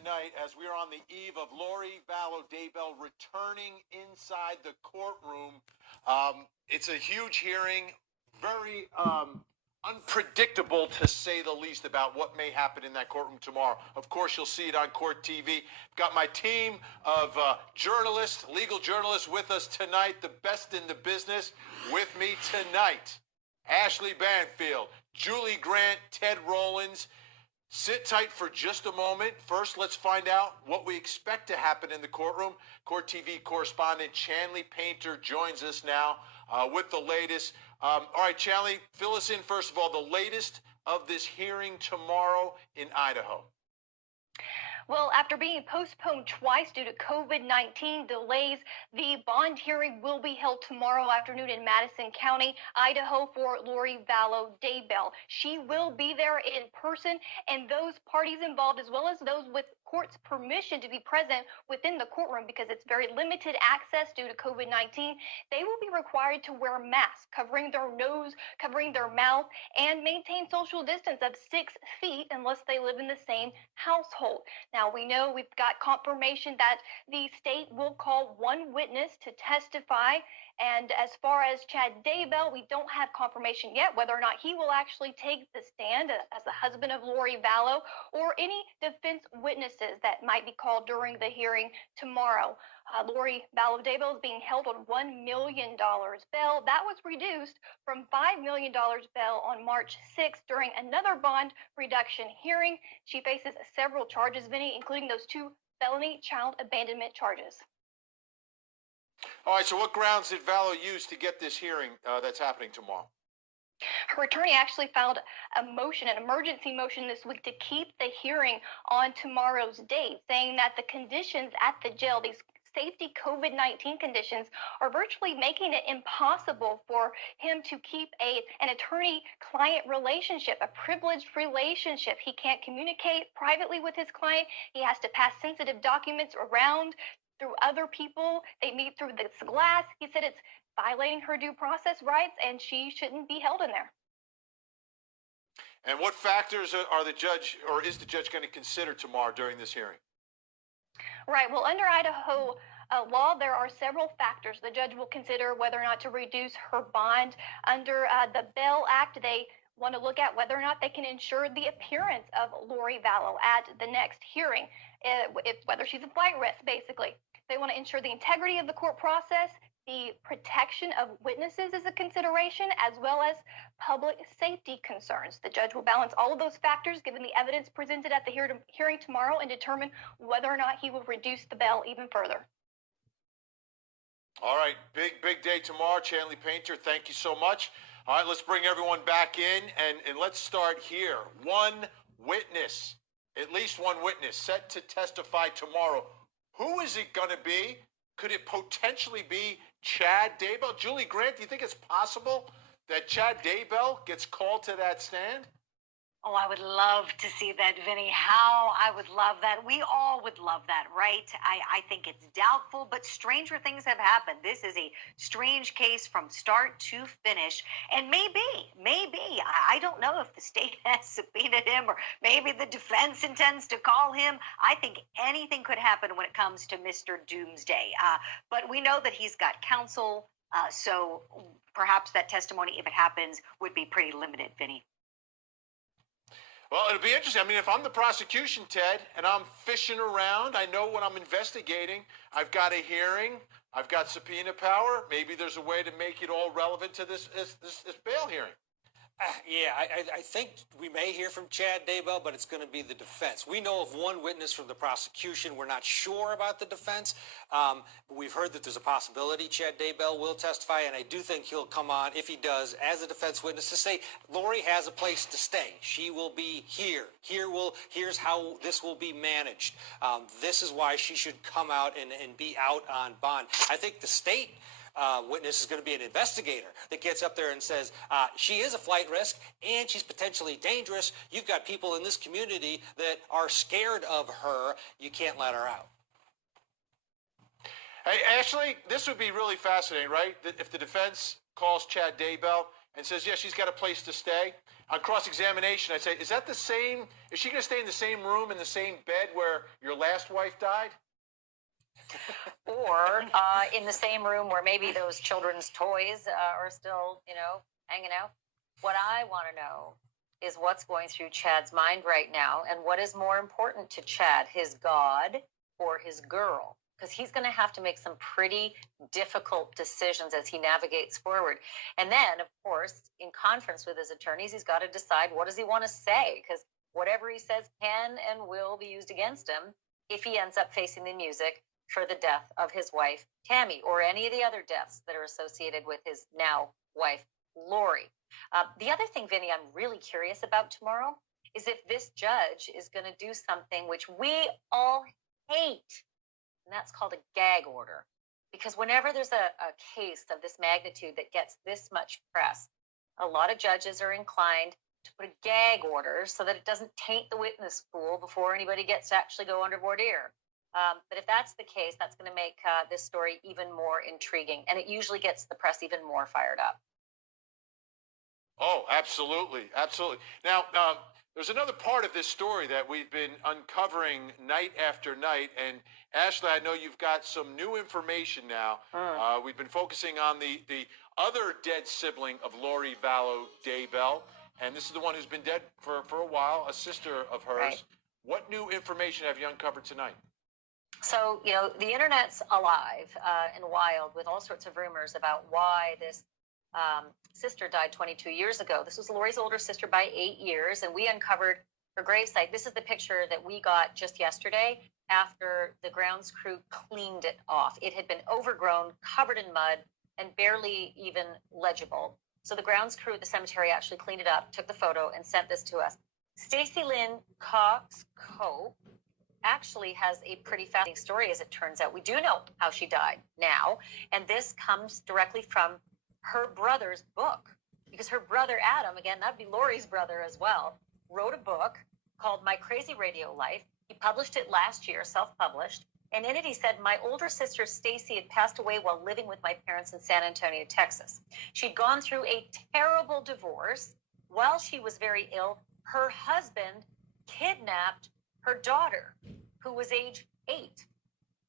tonight as we are on the eve of Lori Vallow Daybell returning inside the courtroom. It's a huge hearing, very unpredictable to say the least about what may happen in that courtroom tomorrow. Of course, you'll see it on Court TV. Got my team of journalists, legal journalists with us tonight, the best in the business. With me tonight, Ashley Banfield, Julie Grant, Ted Rollins. Sit tight for just a moment. First, let's find out what we expect to happen in the courtroom. Court TV correspondent Chanley Painter joins us now with the latest. All right, Chanley, fill us in, first of all, the latest of this hearing tomorrow in Idaho. Well, after being postponed twice due to COVID-19 delays, the bond hearing will be held tomorrow afternoon in Madison County, Idaho, for Lori Vallow Daybell. She will be there in person, and those parties involved, as well as those with court's permission to be present within the courtroom, because it's very limited access due to COVID-19, they will be required to wear masks, covering their nose, covering their mouth, and maintain social distance of 6 feet unless they live in the same household. Now, we know we've got confirmation that the state will call one witness to testify. And as far as Chad Daybell, we don't have confirmation yet whether or not he will actually take the stand as the husband of Lori Vallow, or any defense witnesses that might be called during the hearing tomorrow. Lori Vallow Daybell is being held on $1 million bail. That was reduced from $5 million bail on March 6th during another bond reduction hearing. She faces several charges, Vinny, including those 2 felony child abandonment charges. All right, so what grounds did Vallow use to get this hearing that's happening tomorrow? Her attorney actually filed a motion, an emergency motion this week, to keep the hearing on tomorrow's date, saying that the conditions at the jail, these safety COVID-19 conditions, are virtually making it impossible for him to keep an attorney-client relationship, a privileged relationship. He can't communicate privately with his client. He has to pass sensitive documents around through other people. They meet through this glass. He said it's violating her due process rights, and she shouldn't be held in there. And what factors are the judge, or is the judge, going to consider tomorrow during this hearing? Right. Well, under Idaho law, there are several factors. The judge will consider whether or not to reduce her bond. Under the Bell Act, they want to look at whether or not they can ensure the appearance of Lori Vallow at the next hearing, whether she's a flight risk, basically. They want to ensure the integrity of the court process. The protection of witnesses is a consideration, as well as public safety concerns. The judge will balance all of those factors given the evidence presented at the hearing tomorrow, and determine whether or not he will reduce the bail even further. All right, big day tomorrow. Chanley Painter, thank you so much. All right, let's bring everyone back in, and let's start here. One witness, at least one witness, set to testify tomorrow. Who is it going to be? Could it potentially be Chad Daybell? Julie Grant, do you think it's possible that Chad Daybell gets called to that stand? Oh, I would love to see that, Vinny. How I would love that. We all would love that, right? I think it's doubtful, but stranger things have happened. This is a strange case from start to finish. And maybe, I don't know if the state has subpoenaed him, or maybe the defense intends to call him. I think anything could happen when it comes to Mr. Doomsday. But we know that he's got counsel, so perhaps that testimony, if it happens, would be pretty limited, Vinny. Well, it'll be interesting. I mean, if I'm the prosecution, Ted, and I'm fishing around, I know what I'm investigating. I've got a hearing. I've got subpoena power. Maybe there's a way to make it all relevant to this bail hearing. Yeah, I think we may hear from Chad Daybell, but it's going to be the defense. We know of one witness from the prosecution. We're not sure about the defense. But we've heard that there's a possibility Chad Daybell will testify, and I do think he'll come on, if he does, as a defense witness to say Lori has a place to stay. She will be here. Here's how this will be managed. This is why she should come out and be out on bond. I think the state witness is going to be an investigator that gets up there and says she is a flight risk and she's potentially dangerous. You've got people in this community that are scared of her. You can't let her out. Hey, Ashley, this would be really fascinating, right? If the defense calls Chad Daybell, and says, yeah, she's got a place to stay. On cross-examination, I say, is that the same? Is she going to stay in the same room, in the same bed where your last wife died? Or in the same room where maybe those children's toys are still, hanging out. What I want to know is what's going through Chad's mind right now, and what is more important to Chad, his God or his girl? Because he's going to have to make some pretty difficult decisions as he navigates forward. And then, of course, in conference with his attorneys, he's got to decide, what does he want to say? Because whatever he says can and will be used against him if he ends up facing the music for the death of his wife, Tammy, or any of the other deaths that are associated with his now wife, Lori. The other thing, Vinny, I'm really curious about tomorrow is if this judge is going to do something which we all hate, and that's called a gag order. Because whenever there's a case of this magnitude that gets this much press, a lot of judges are inclined to put a gag order so that it doesn't taint the witness pool before anybody gets to actually go under voir dire. But if that's the case, that's going to make this story even more intriguing, and it usually gets the press even more fired up. Oh, absolutely. Absolutely. Now, there's another part of this story that we've been uncovering night after night. And Ashley, I know you've got some new information now. We've been focusing on the other dead sibling of Lori Vallow Daybell. And this is the one who's been dead for a while, a sister of hers. Right. What new information have you uncovered tonight? So, the internet's alive and wild with all sorts of rumors about why this sister died 22 years ago. This was Lori's older sister by 8 years, and we uncovered her gravesite. This is the picture that we got just yesterday after the grounds crew cleaned it off. It had been overgrown, covered in mud, and barely even legible. So the grounds crew at the cemetery actually cleaned it up, took the photo, and sent this to us. Stacey Lynn Cox-Cope actually has a pretty fascinating story, as it turns out. We do know how she died now, and this comes directly from her brother's book, because her brother Adam, again, that'd be Lori's brother as well, wrote a book called My Crazy Radio Life. He published it last year, self-published, and in it he said, my older sister Stacey had passed away while living with my parents in San Antonio, Texas. She'd gone through a terrible divorce. While she was very ill, her husband kidnapped her daughter, who was age 8,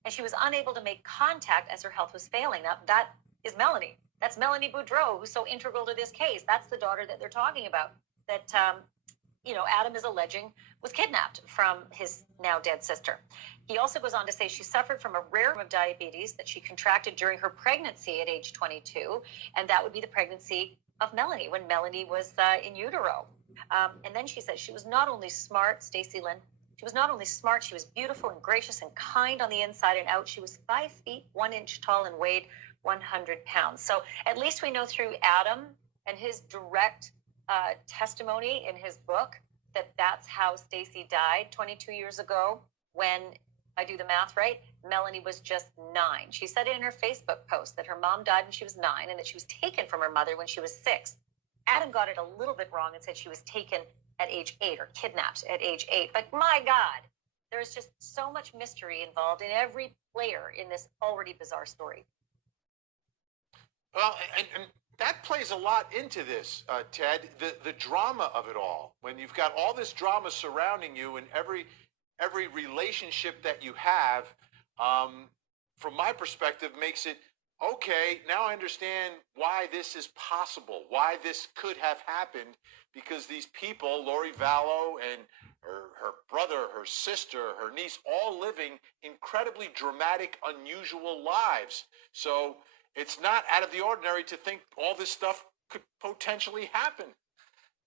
and she was unable to make contact as her health was failing. Now, that is Melanie. That's Melanie Boudreau, who's so integral to this case. That's the daughter that they're talking about, that, Adam is alleging was kidnapped from his now dead sister. He also goes on to say she suffered from a rare form of diabetes that she contracted during her pregnancy at age 22, and that would be the pregnancy of Melanie, when Melanie was in utero. And then she said she was not only smart, Stacey Lynn, she was not only smart, she was beautiful and gracious and kind on the inside and out. She was 5 feet, 1 inch tall, and weighed 100 pounds. So at least we know through Adam and his direct testimony in his book that that's how Stacey died 22 years ago, when, I do the math right, Melanie was just 9. She said it in her Facebook post that her mom died when she was 9 and that she was taken from her mother when she was 6. Adam got it a little bit wrong and said she was taken at age 8 or kidnapped at age 8. But my God, there's just so much mystery involved in every player in this already bizarre story. Well, and that plays a lot into this, Ted, the drama of it all. When you've got all this drama surrounding you and every relationship that you have, from my perspective, makes it, okay, now I understand why this is possible, why this could have happened, because these people, Lori Vallow and her brother, her sister, her niece, all living incredibly dramatic, unusual lives. So it's not out of the ordinary to think all this stuff could potentially happen.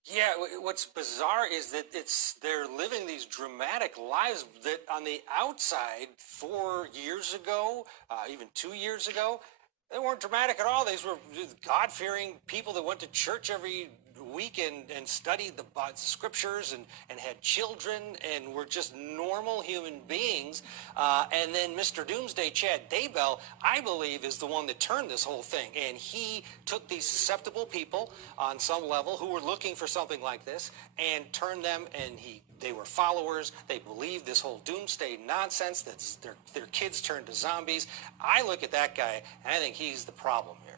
Yeah, what's bizarre is that they're living these dramatic lives that on the outside 4 years ago, even 2 years ago, they weren't dramatic at all. These were God-fearing people that went to church every week and studied the scriptures and had children and were just normal human beings. And then Mr. Doomsday, Chad Daybell, I believe, is the one that turned this whole thing. And he took these susceptible people on some level who were looking for something like this and turned them, and they were followers. They believed this whole doomsday nonsense, that their kids turned to zombies. I look at that guy, and I think he's the problem here.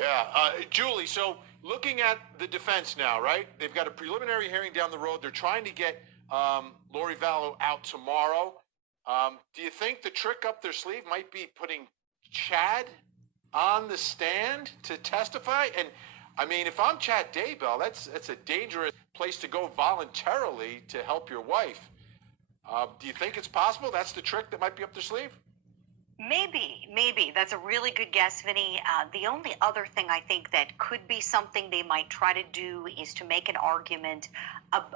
Yeah, Julie, so looking at the defense now, right? They've got a preliminary hearing down the road. They're trying to get Lori Vallow out tomorrow. Do you think the trick up their sleeve might be putting Chad on the stand to testify? And I mean, if I'm Chad Daybell, that's a dangerous place to go voluntarily to help your wife. Do you think it's possible that's the trick that might be up their sleeve? Maybe. That's a really good guess, Vinny. The only other thing I think that could be something they might try to do is to make an argument,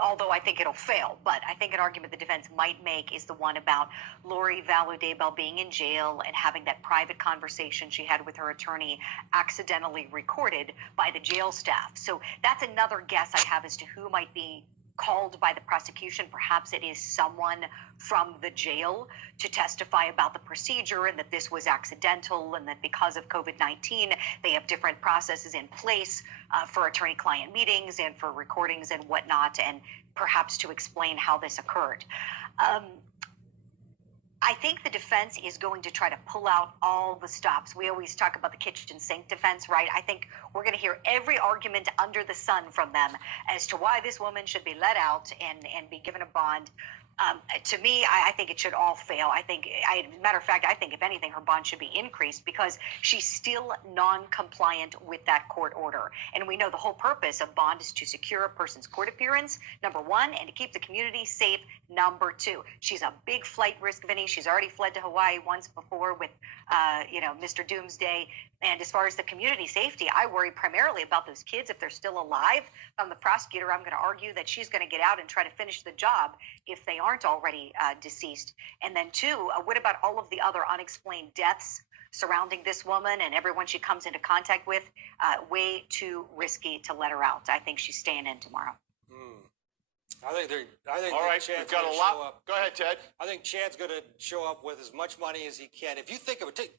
although I think it'll fail, but I think an argument the defense might make is the one about Lori Vallow Daybell being in jail and having that private conversation she had with her attorney accidentally recorded by the jail staff. So that's another guess I have as to who might be called by the prosecution. Perhaps it is someone from the jail to testify about the procedure and that this was accidental and that because of COVID-19, they have different processes in place for attorney-client meetings and for recordings and whatnot, and perhaps to explain how this occurred. I think the defense is going to try to pull out all the stops. We always talk about the kitchen sink defense, right? I think we're going to hear every argument under the sun from them as to why this woman should be let out and be given a bond. To me, I think it should all fail. Matter of fact, I think if anything, her bond should be increased because she's still non-compliant with that court order. And we know the whole purpose of bond is to secure a person's court appearance, number one, and to keep the community safe, number two. She's a big flight risk, Vinny. She's already fled to Hawaii once before with, Mr. Doomsday. And as far as the community safety, I worry primarily about those kids if they're still alive. If I'm the prosecutor, I'm going to argue that she's going to get out and try to finish the job if they aren't already deceased. And then two, what about all of the other unexplained deaths surrounding this woman and everyone she comes into contact with? Way too risky to let her out. I think she's staying in tomorrow. I think all right, we've got a lot. Go ahead, Ted. I think Chad's going to show up with as much money as he can. If you think of it,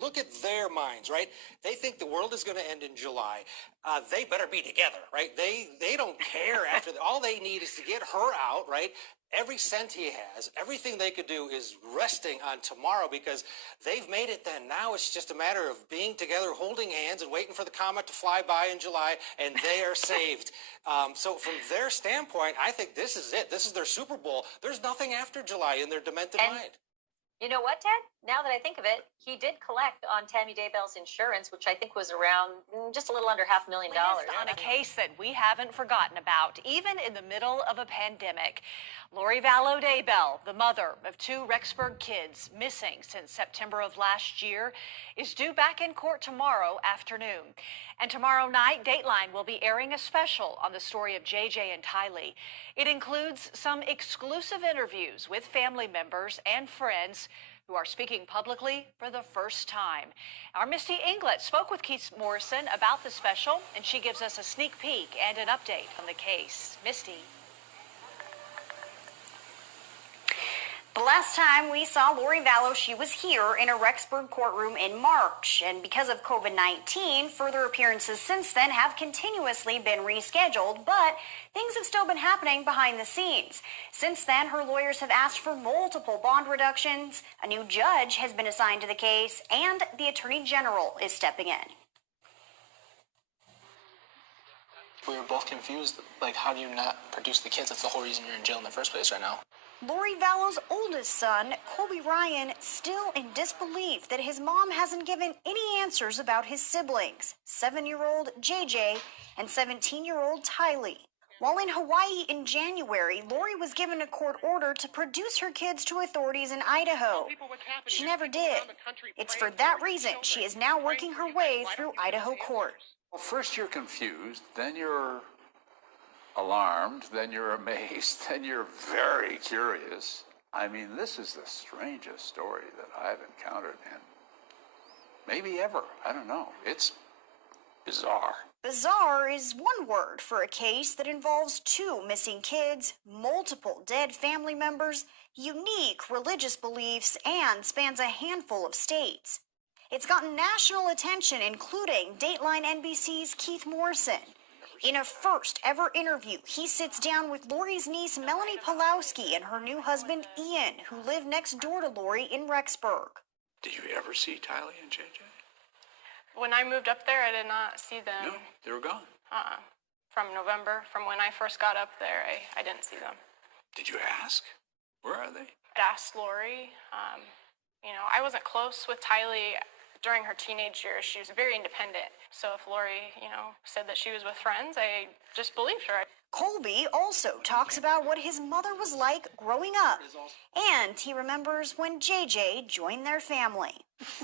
look at their minds, right? They think the world is going to end in July. They better be together, right? They don't care after all they need is to get her out, right? Every cent he has, everything they could do is resting on tomorrow because they've made it then. Now it's just a matter of being together, holding hands, and waiting for the comet to fly by in July, and they are saved. So from their standpoint, I think this is it. This is their Super Bowl. There's nothing after July in their demented mind. You know what, Ted? Now that I think of it, he did collect on Tammy Daybell's insurance, which I think was around just a little under $500,000. On a case that we haven't forgotten about, even in the middle of a pandemic. Lori Vallow Daybell, the mother of two Rexburg kids missing since September of last year, is due back in court tomorrow afternoon. And tomorrow night, Dateline will be airing a special on the story of JJ and Tylee. It includes some exclusive interviews with family members and friends who are speaking publicly for the first time. Our Misty Inglet spoke with Keith Morrison about the special, and she gives us a sneak peek and an update on the case. Misty. The last time we saw Lori Vallow, she was here in a Rexburg courtroom in March. And because of COVID-19, further appearances since then have continuously been rescheduled, but things have still been happening behind the scenes. Since then, her lawyers have asked for multiple bond reductions, a new judge has been assigned to the case, and the Attorney General is stepping in. We were both confused. Like, how do you not produce the kids? That's the whole reason you're in jail in the first place right now. Lori Vallow's oldest son, Colby Ryan, still in disbelief that his mom hasn't given any answers about his siblings, 7-year-old JJ and 17-year-old Tylee. While in Hawaii in January, Lori was given a court order to produce her kids to authorities in Idaho. She never did. It's for that reason she is now working her way through Idaho court. Well, first you're confused, then you're alarmed, then you're amazed, then you're very curious. I mean, this is the strangest story that I've encountered in maybe ever. I don't know. It's bizarre. Bizarre is one word for a case that involves 2 missing kids, multiple dead family members, unique religious beliefs, and spans a handful of states. It's gotten national attention, including Dateline NBC's Keith Morrison. In a first-ever interview, he sits down with Lori's niece, Melanie Pulowski, and her new husband, Ian, who live next door to Lori in Rexburg. Did you ever see Tylee and JJ? When I moved up there, I did not see them. No, they were gone. From November, from when I first got up there, I didn't see them. Did you ask? Where are they? I asked Lori. I wasn't close with Tylee during her teenage years. She was very independent. So if Lori, said that she was with friends, I just believed her. Colby also talks about what his mother was like growing up. And he remembers when JJ joined their family.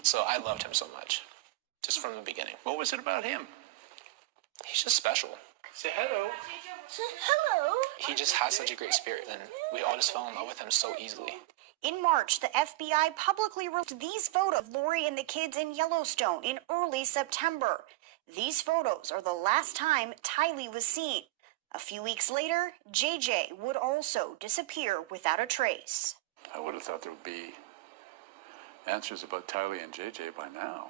So I loved him so much, just from the beginning. What was it about him? He's just special. Say hello. He just has such a great spirit, and we all just fell in love with him so easily. In March, the FBI publicly released these photos of Lori and the kids in Yellowstone in early September. These photos are the last time Tylee was seen. A few weeks later, JJ would also disappear without a trace. I would have thought there would be answers about Tylee and JJ by now,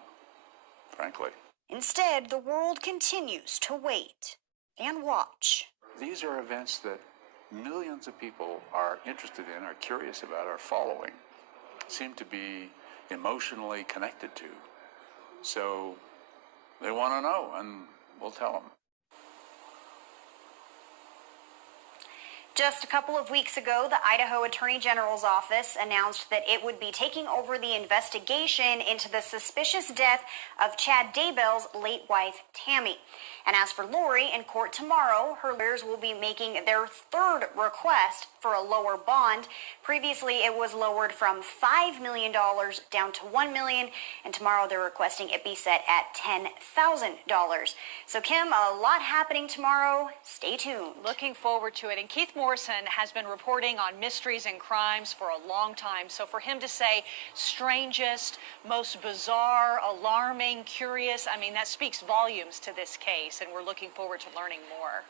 frankly. Instead, the world continues to wait and watch. These are events that millions of people are interested in, are curious about, are following, seem to be emotionally connected to. So they want to know, and we'll tell them. Just a couple of weeks ago, the Idaho Attorney General's office announced that it would be taking over the investigation into the suspicious death of Chad Daybell's late wife, Tammy. And as for Lori, in court tomorrow, her lawyers will be making their third request for a lower bond. Previously, it was lowered from $5 million down to $1 million, and tomorrow they're requesting it be set at $10,000. So, Kim, a lot happening tomorrow. Stay tuned. Looking forward to it. And Keith Morrison has been reporting on mysteries and crimes for a long time. So for him to say strangest, most bizarre, alarming, curious, that speaks volumes to this case. And we're looking forward to learning more.